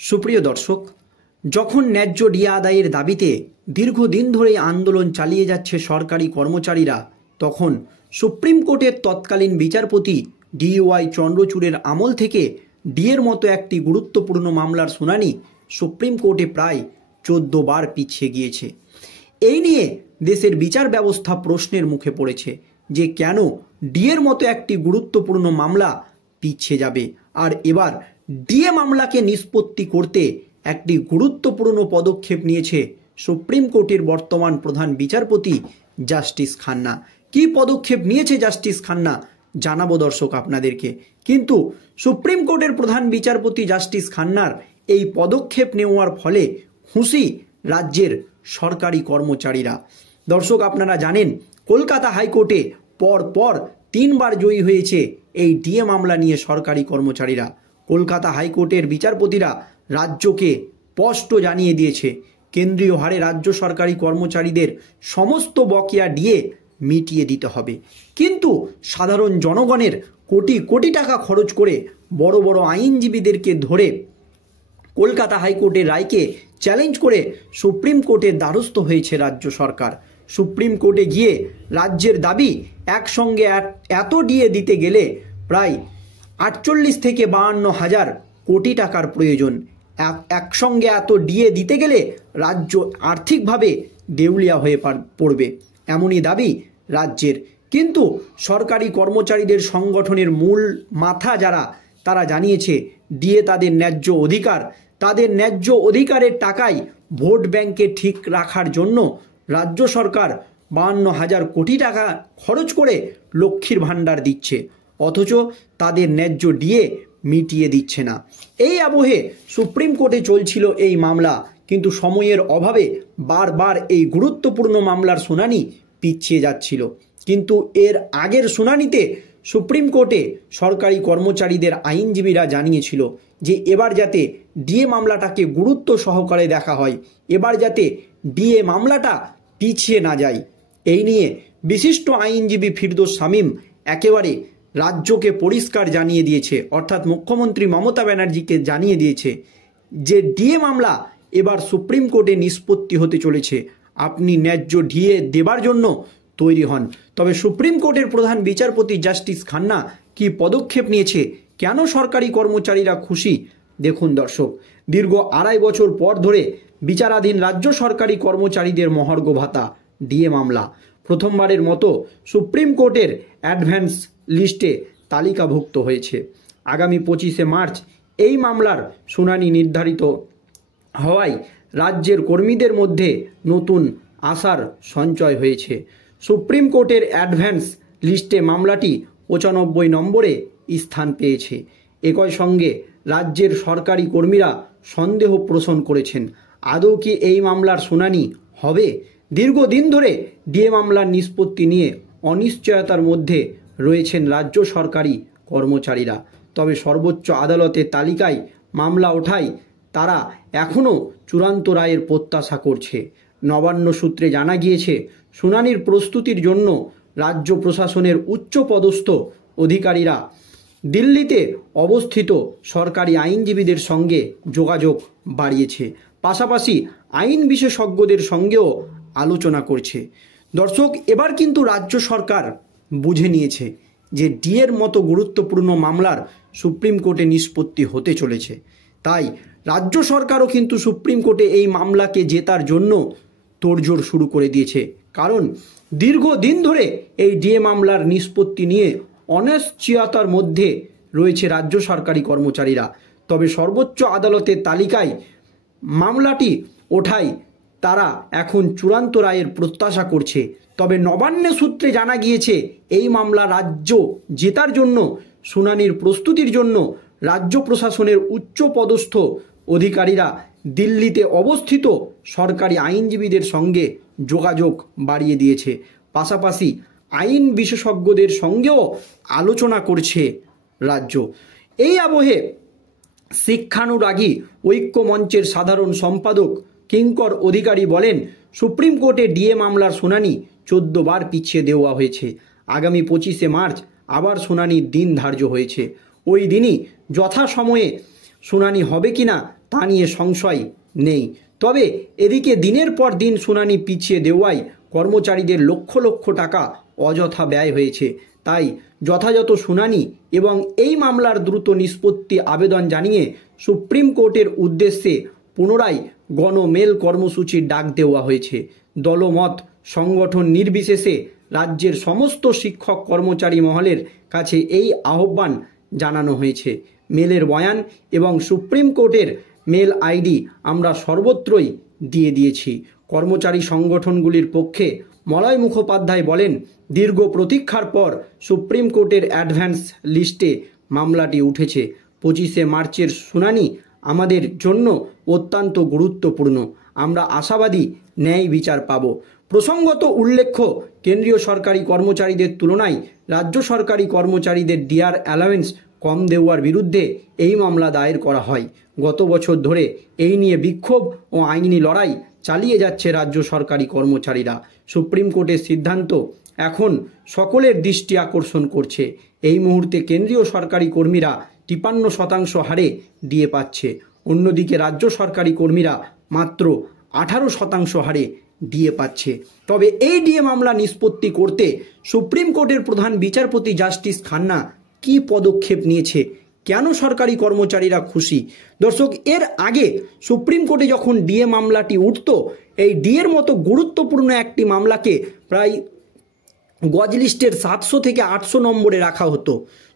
সুপ্রিয় দর্শক, যখন ন্যায্য ডিএ আদায়ের দাবিতে দীর্ঘদিন ধরে আন্দোলন চালিয়ে যাচ্ছে সরকারি কর্মচারীরা, তখন সুপ্রিম কোর্টের তৎকালীন বিচারপতি DY চন্দ্রচূড়ের আমল থেকে ডিএর মতো একটি গুরুত্বপূর্ণ মামলার শুনানি সুপ্রিম কোর্টে প্রায় 14 বার পিছিয়ে গিয়েছে। এই নিয়ে দেশের বিচার ব্যবস্থা প্রশ্নের মুখে পড়েছে যে কেন ডিএর মতো একটি গুরুত্বপূর্ণ মামলা পিছিয়ে যাবে। আর এবার ডিএ মামলাকে নিষ্পত্তি করতে একটি গুরুত্বপূর্ণ পদক্ষেপ নিয়েছে সুপ্রিম কোর্টের বর্তমান প্রধান বিচারপতি জাস্টিস খান্না। কি পদক্ষেপ নিয়েছে জাস্টিস খান্না জানাবো দর্শক আপনাদেরকে। কিন্তু সুপ্রিম কোর্টের প্রধান বিচারপতি জাস্টিস খান্নার এই পদক্ষেপ নেওয়ার ফলে খুশি রাজ্যের সরকারি কর্মচারীরা। দর্শক, আপনারা জানেন কলকাতা হাইকোর্টে পর 3 বার জয়ী হয়েছে এই ডিএ মামলা নিয়ে সরকারি কর্মচারীরা। কলকাতা হাইকোর্টের বিচারপতিরা রাজ্যকে স্পষ্ট জানিয়ে দিয়েছে কেন্দ্রীয় হারে রাজ্য সরকারি কর্মচারীদের সমস্ত বকেয়া ডিএ মিটিয়ে দিতে হবে। কিন্তু সাধারণ জনগণের কোটি কোটি টাকা খরচ করে বড় বড় আইনজীবীদেরকে ধরে কলকাতা হাইকোর্টের রায়কে চ্যালেঞ্জ করে সুপ্রিম কোর্টের দ্বারস্থ হয়েছে রাজ্য সরকার। সুপ্রিম কোর্টে গিয়ে রাজ্যের দাবি একসঙ্গে এত ডিএ দিতে গেলে প্রায় 48 থেকে 52 হাজার কোটি টাকার প্রয়োজন। একসঙ্গে এত ডিএ দিতে গেলে রাজ্য আর্থিকভাবে দেউলিয়া হয়ে পড়বে, এমনই দাবি রাজ্যের। কিন্তু সরকারি কর্মচারীদের সংগঠনের মূল মাথা যারা, তারা জানিয়েছে ডিএ তাদের ন্যায্য অধিকার। তাদের ন্যায্য অধিকারের টাকায় ভোট ব্যাংকে ঠিক রাখার জন্য রাজ্য সরকার 52 হাজার কোটি টাকা খরচ করে লক্ষ্মীর ভাণ্ডার দিচ্ছে, অথচ তাদের ন্যায্য ডিএ মিটিয়ে দিচ্ছে না। এই আবহে সুপ্রিম কোর্টে চলছিল এই মামলা, কিন্তু সময়ের অভাবে বারবার এই গুরুত্বপূর্ণ মামলার শুনানি পিছিয়ে যাচ্ছিল। কিন্তু এর আগের শুনানিতে সুপ্রিম কোর্টে সরকারি কর্মচারীদের আইনজীবীরা জানিয়েছিল যে এবার যাতে ডিএ মামলাটাকে গুরুত্ব সহকারে দেখা হয়, এবার যাতে ডিএ মামলাটা পিছিয়ে না যায়। এই নিয়ে বিশিষ্ট আইনজীবী ফিরদৌস শামীম একেবারে রাজ্যকে পরিষ্কার জানিয়ে দিয়েছে, অর্থাৎ মুখ্যমন্ত্রী মমতা ব্যানার্জিকে জানিয়ে দিয়েছে যে ডিএ মামলা এবার সুপ্রিম কোর্টে নিষ্পত্তি হতে চলেছে, আপনি ন্যায্য ডিএ দেবার জন্য তৈরি হন। তবে সুপ্রিম কোর্টের প্রধান বিচারপতি জাস্টিস খান্না কি পদক্ষেপ নিয়েছে, কেন সরকারি কর্মচারীরা খুশি, দেখুন দর্শক। দীর্ঘ 2.5 বছর পর ধরে বিচারাধীন রাজ্য সরকারি কর্মচারীদের মহার্ঘ ভাতা ডিএ মামলা প্রথমবারের মতো সুপ্রিম কোর্টের অ্যাডভান্স লিস্টে তালিকাভুক্ত হয়েছে। আগামী 25শে মার্চ এই মামলার শুনানি নির্ধারিত হওয়ায় রাজ্যের কর্মীদের মধ্যে নতুন আশার সঞ্চয় হয়েছে। সুপ্রিম কোর্টের অ্যাডভান্স লিস্টে মামলাটি 95 নম্বরে স্থান পেয়েছে। একই সঙ্গে রাজ্যের সরকারি কর্মীরা সন্দেহ পোষণ করেছেন, আদৌ কি এই মামলার শুনানি হবে। দীর্ঘদিন ধরে ডিএ মামলার নিষ্পত্তি নিয়ে অনিশ্চয়তার মধ্যে রয়েছেন রাজ্য সরকারি কর্মচারীরা। তবে সর্বোচ্চ আদালতের তালিকায় মামলা ওঠায় তারা এখনও চূড়ান্ত রায়ের প্রত্যাশা করছে। নবান্ন সূত্রে জানা গিয়েছে শুনানির প্রস্তুতির জন্য রাজ্য প্রশাসনের উচ্চপদস্থ অধিকারীরা দিল্লিতে অবস্থিত সরকারি আইনজীবীদের সঙ্গে যোগাযোগ বাড়িয়েছে, পাশাপাশি আইন বিশেষজ্ঞদের সঙ্গেও আলোচনা করছে। দর্শক, এবার কিন্তু রাজ্য সরকার বুঝে নিয়েছে যে ডিএর মতো গুরুত্বপূর্ণ মামলার সুপ্রিম কোর্টে নিষ্পত্তি হতে চলেছে। তাই রাজ্য সরকারও কিন্তু সুপ্রিম কোর্টে এই মামলাকে জেতার জন্য তোড়জোড় শুরু করে দিয়েছে। কারণ দীর্ঘদিন ধরে এই ডিএ মামলার নিষ্পত্তি নিয়ে অনিশ্চয়তার মধ্যে রয়েছে রাজ্য সরকারি কর্মচারীরা। তবে সর্বোচ্চ আদালতের তালিকায় মামলাটি ওঠায় তারা এখন চূড়ান্ত রায়ের প্রত্যাশা করছে। তবে নবান্ন সূত্রে জানা গিয়েছে এই মামলা রাজ্য জেতার জন্য শুনানির প্রস্তুতির জন্য রাজ্য প্রশাসনের উচ্চপদস্থ অধিকারীরা দিল্লিতে অবস্থিত সরকারি আইনজীবীদের সঙ্গে যোগাযোগ বাড়িয়ে দিয়েছে, পাশাপাশি আইন বিশেষজ্ঞদের সঙ্গেও আলোচনা করছে রাজ্য। এই আবহে শিক্ষানুরাগী ঐক্য মঞ্চের সাধারণ সম্পাদক কিঙ্কর অধিকারী বলেন, সুপ্রিম কোর্টে ডিএ মামলার শুনানি 14 বার পিছিয়ে দেওয়া হয়েছে। আগামী 25শে মার্চ আবার শুনানির দিন ধার্য হয়েছে। ওই দিনই যথাসময়ে শুনানি হবে কিনা তা নিয়ে সংশয় নেই। তবে এদিকে দিনের পর দিন শুনানি পিছিয়ে দেওয়ায় কর্মচারীদের লক্ষ লক্ষ টাকা অযথা ব্যয় হয়েছে। তাই যথাযথ শুনানি এবং এই মামলার দ্রুত নিষ্পত্তি আবেদন জানিয়ে সুপ্রিম কোর্টের উদ্দেশ্যে পুনরায় গণমেল কর্মসূচির ডাক দেওয়া হয়েছে। দলমত সংগঠন নির্বিশেষে রাজ্যের সমস্ত শিক্ষক কর্মচারী মহলের কাছে এই আহ্বান জানানো হয়েছে। মেলের বয়ান এবং সুপ্রিম কোর্টের মেল আইডি আমরা সর্বত্রই দিয়ে দিয়েছি। কর্মচারী সংগঠনগুলির পক্ষে মলয় মুখোপাধ্যায় বলেন, দীর্ঘ প্রতীক্ষার পর সুপ্রিম কোর্টের অ্যাডভান্স লিস্টে মামলাটি উঠেছে। 25শে মার্চের শুনানি আমাদের জন্য অত্যন্ত গুরুত্বপূর্ণ। আমরা আশাবাদী ন্যায় বিচার পাব। প্রসঙ্গত উল্লেখ্য, কেন্দ্রীয় সরকারি কর্মচারীদের তুলনায় রাজ্য সরকারি কর্মচারীদের ডিআর অ্যালাওয়েন্স কম দেওয়ার বিরুদ্ধে এই মামলা দায়ের করা হয়। গত বছর ধরে এই নিয়ে বিক্ষোভ ও আইনি লড়াই চালিয়ে যাচ্ছে রাজ্য সরকারি কর্মচারীরা। সুপ্রিম কোর্টের সিদ্ধান্ত এখন সকলের দৃষ্টি আকর্ষণ করছে। এই মুহূর্তে কেন্দ্রীয় সরকারি কর্মীরা 53% হারে ডিএ পাচ্ছে, অন্যদিকে রাজ্য সরকারি কর্মীরা মাত্র 18% হারে ডিএ পাচ্ছে। তবে এই ডিএ মামলা নিষ্পত্তি করতে সুপ্রিম কোর্টের প্রধান বিচারপতি জাস্টিস খান্না কি পদক্ষেপ নিয়েছে, কেন সরকারি কর্মচারীরা খুশি? দর্শক, এর আগে সুপ্রিম কোর্টে যখন ডিএ মামলাটি উঠত, এই ডিএর মতো গুরুত্বপূর্ণ একটি মামলাকে প্রায় গজ লিস্টের 700 থেকে 800 নম্বরে রাখা হতো।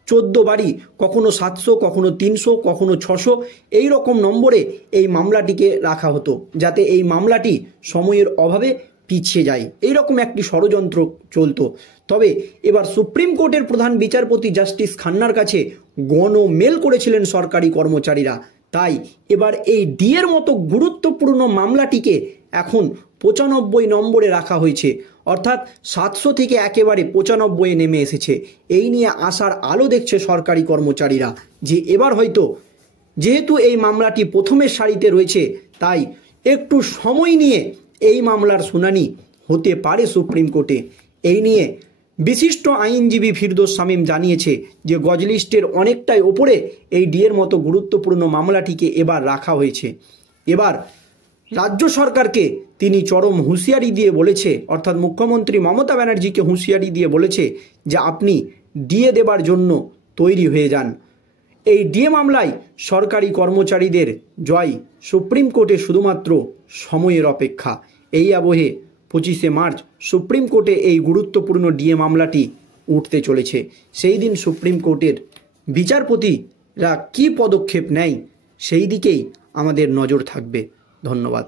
14 বারই কখনো 700, কখনো 300, কখনো 600 এই রকম নম্বরে এই মামলাটিকে রাখা হতো, যাতে এই মামলাটি সময়ের অভাবে পিছিয়ে যায়। এইরকম একটি ষড়যন্ত্র চলতো। তবে এবার সুপ্রিম কোর্টের প্রধান বিচারপতি জাস্টিস খান্নার কাছে গণমেল করেছিলেন সরকারি কর্মচারীরা। তাই এবার এই ডিএর মতো গুরুত্বপূর্ণ মামলাটিকে এখন 95 নম্বরে রাখা হয়েছে, অর্থাৎ 700 থেকে একেবারে 95-এ নেমে এসেছে। এই নিয়ে আশার আলো দেখছে সরকারি কর্মচারীরা যে এবার হয়তো, যেহেতু এই মামলাটি প্রথমের সারিতে রয়েছে, তাই একটু সময় নিয়ে এই মামলার শুনানি হতে পারে সুপ্রিম কোর্টে। এই নিয়ে বিশিষ্ট আইনজীবী ফিরদৌস শামীম জানিয়েছে যে গজলিস্টের অনেকটাই ওপরে এই ডিএর মতো গুরুত্বপূর্ণ মামলাটিকে এবার রাখা হয়েছে। এবার রাজ্য সরকারকে তিনি চরম হুঁশিয়ারি দিয়ে বলেছে, অর্থাৎ মুখ্যমন্ত্রী মমতা ব্যানার্জিকে হুঁশিয়ারি দিয়ে বলেছে যে আপনি ডিএ দেবার জন্য তৈরি হয়ে যান। এই ডিএ মামলায় সরকারি কর্মচারীদের জয়। সুপ্রিম কোর্টে শুধুমাত্র সময়ের অপেক্ষা। এই আবহে 25শে মার্চ সুপ্রিম কোর্টে এই গুরুত্বপূর্ণ ডিএ মামলাটি উঠতে চলেছে। সেই দিন সুপ্রিম কোর্টের বিচারপতিরা কী পদক্ষেপ নেয়, সেই দিকেই আমাদের নজর থাকবে। ধন্যবাদ।